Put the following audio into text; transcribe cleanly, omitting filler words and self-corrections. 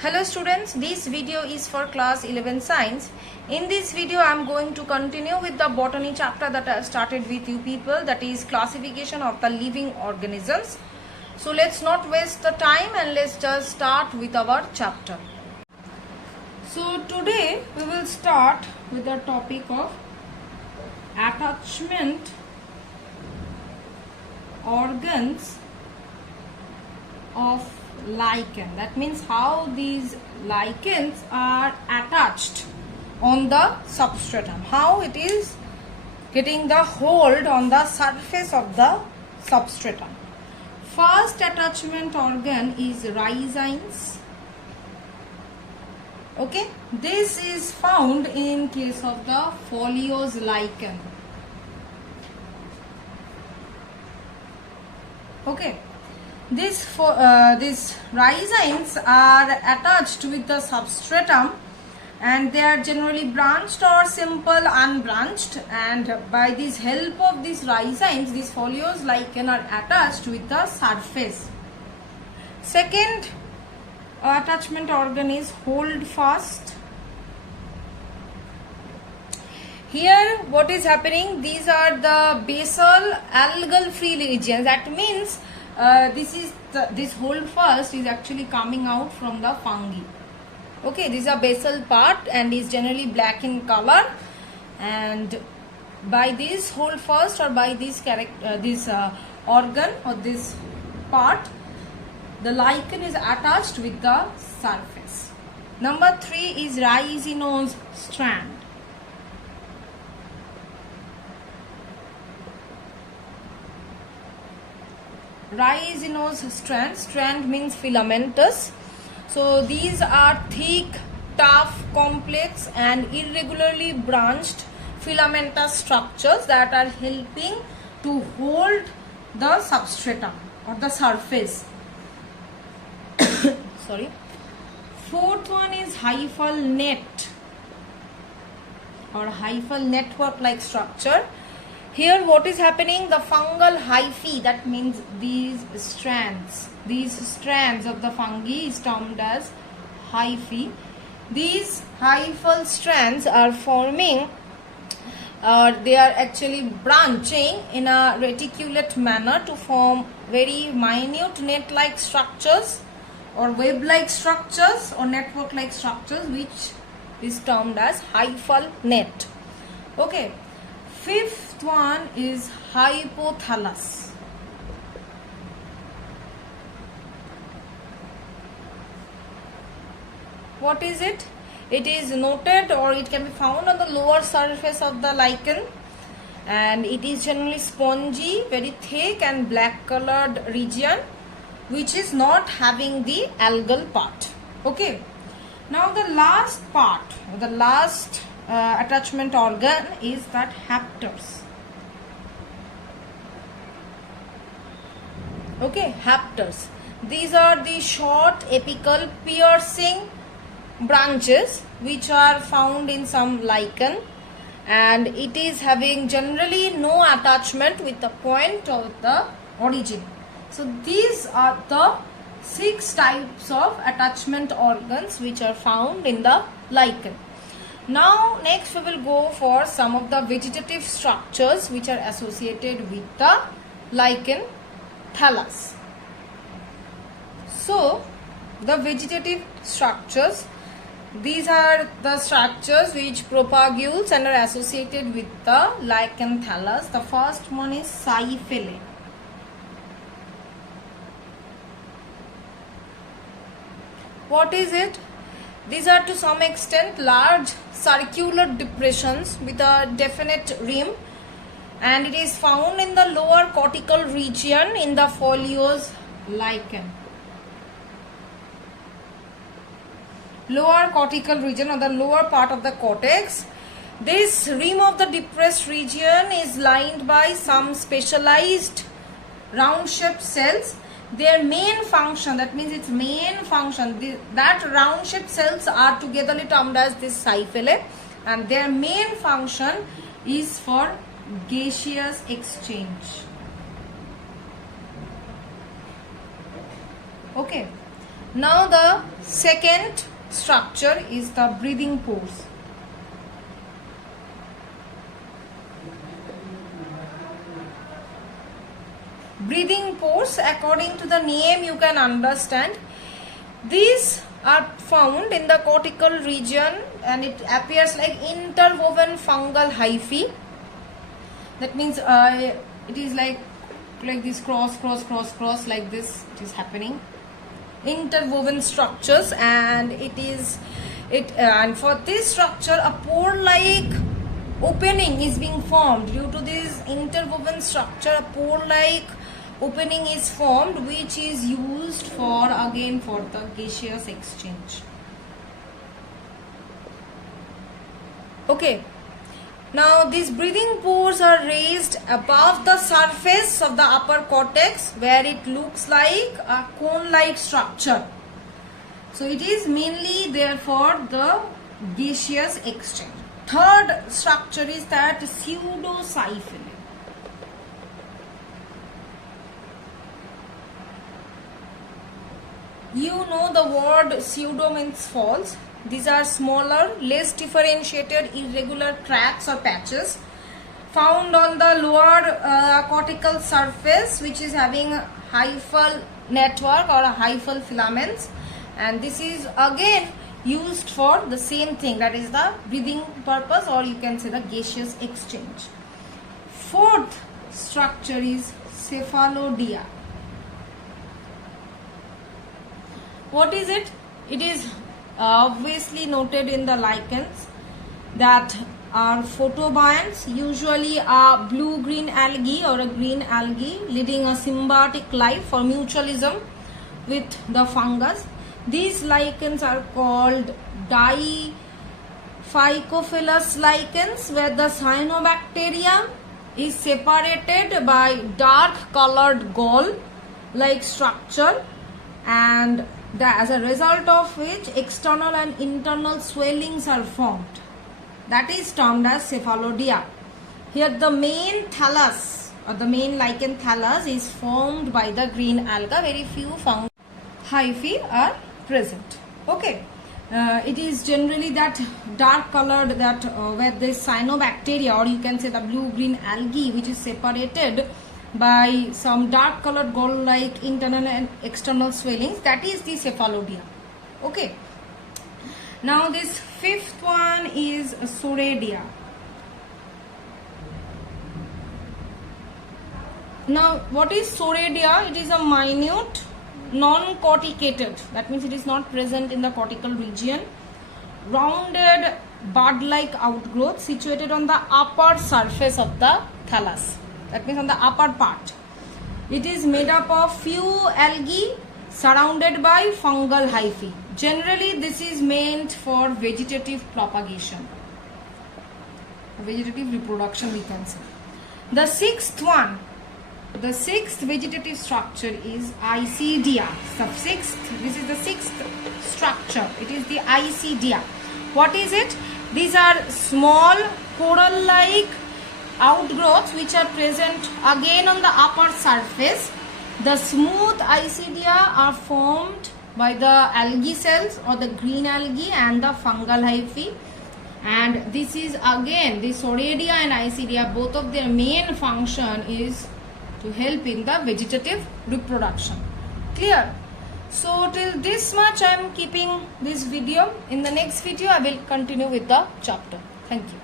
Hello students, this video is for class 11 science. In this video I am going to continue with the botany chapter that I started with you people, that is classification of the living organisms. So let's not waste the time and let's just start with our chapter. So today we will start with the topic of attachment organs of lichen. That means how these lichens are attached on the substratum, how it is getting the hold on the surface of the substratum. First attachment organ is rhizines. Okay, this is found in case of the foliose lichen. Okay, these rhizines are attached with the substratum and they are generally branched or simple unbranched, and by this help of these rhizines, these foliose lichen are attached with the surface. Second attachment organ is holdfast. Here what is happening, these are the basal algal free regions. That means this holdfast is actually coming out from the fungi. Okay, this is a basal part and is generally black in color, and by this holdfast or by this organ or this part, the lichen is attached with the surface. Number 3 is rhizinose strand. Rhizinose strand means filamentous. So these are thick, tough, complex and irregularly branched filamentous structures that are helping to hold the substratum or the surface. Sorry. Fourth one is hyphal net or hyphal network like structure. Here what is happening, the fungal hyphae, that means these strands of the fungi is termed as hyphae. These hyphal strands are forming, they are actually branching in a reticulate manner to form very minute net-like structures or web-like structures or network-like structures, which is termed as hyphal net. Okay. Fifth one is hypothallus. What is it? It is noted or it can be found on the lower surface of the lichen, and it is generally spongy, very thick and black colored region which is not having the algal part. Okay. Now the last part, the last attachment organ is that hapters. Okay, hapters. These are the short apical piercing branches which are found in some lichen, and it is having generally no attachment with the point of the origin. So these are the 6 types of attachment organs which are found in the lichen. Now next we will go for some of the vegetative structures which are associated with the lichen thallus. So the vegetative structures, these are the structures which propagules and are associated with the lichen thallus. The first one is xiphillae. What is it? These are to some extent large circular depressions with a definite rim, and it is found in the lower cortical region in the foliose lichen. Lower cortical region or the lower part of the cortex. This rim of the depressed region is lined by some specialized round shaped cells. Their main function, that means its main function, that round shaped cells are togetherly termed as this xiphillae, and their main function is for gaseous exchange. Okay. Now the second structure is the breathing pores. Breathing pores, according to the name you can understand, these are found in the cortical region and it appears like interwoven fungal hyphae. That means it is like this cross like this. It is happening. Interwoven structures, and and for this structure a pore-like opening is being formed. Due to this interwoven structure, a pore-like opening is formed, which is used for the gaseous exchange. Okay. Now these breathing pores are raised above the surface of the upper cortex, where it looks like a cone-like structure. So it is mainly there for the gaseous exchange. Third structure is that pseudosiphyllae. You know the word pseudo means false. These are smaller, less differentiated, irregular cracks or patches found on the lower cortical surface, which is having a hyphal network or a hyphal filaments, and this is again used for the same thing, that is the breathing purpose, or you can say the gaseous exchange. Fourth structure is cephalodia. What is it? It is obviously noted in the lichens that are photobionts, usually a blue-green algae or a green algae, leading a symbiotic life for mutualism with the fungus. These lichens are called diphycophilous lichens, where the cyanobacterium is separated by dark colored gall-like structure, and as a result of which external and internal swellings are formed. That is termed as cephalodia. Here the main thallus or the main lichen thallus is formed by the green alga. Very few fungal hyphae are present. Okay. It is generally that dark colored, that where there is cyanobacteria, or you can say the blue-green algae, which is separated by some dark colored gall-like internal and external swellings. That is the cephalodia. Okay. Now this fifth one is Soredia. Now what is Soredia? It is a minute, non-corticated, that means it is not present in the cortical region, rounded bud-like outgrowth situated on the upper surface of the thallus. That means on the upper part. It is made up of few algae surrounded by fungal hyphae. Generally, this is meant for vegetative propagation, vegetative reproduction, we can say. The sixth one, the sixth vegetative structure is Isidia. This is the sixth structure. It is the Isidia. What is it? These are small coral-like outgrowths which are present again on the upper surface. The smooth Isidia are formed by the algae cells or the green algae and the fungal hyphae, and this is again the Soredia and Isidia, both of their main function is to help in the vegetative reproduction. Clear? So till this much I am keeping this video. In the next video I will continue with the chapter. Thank you.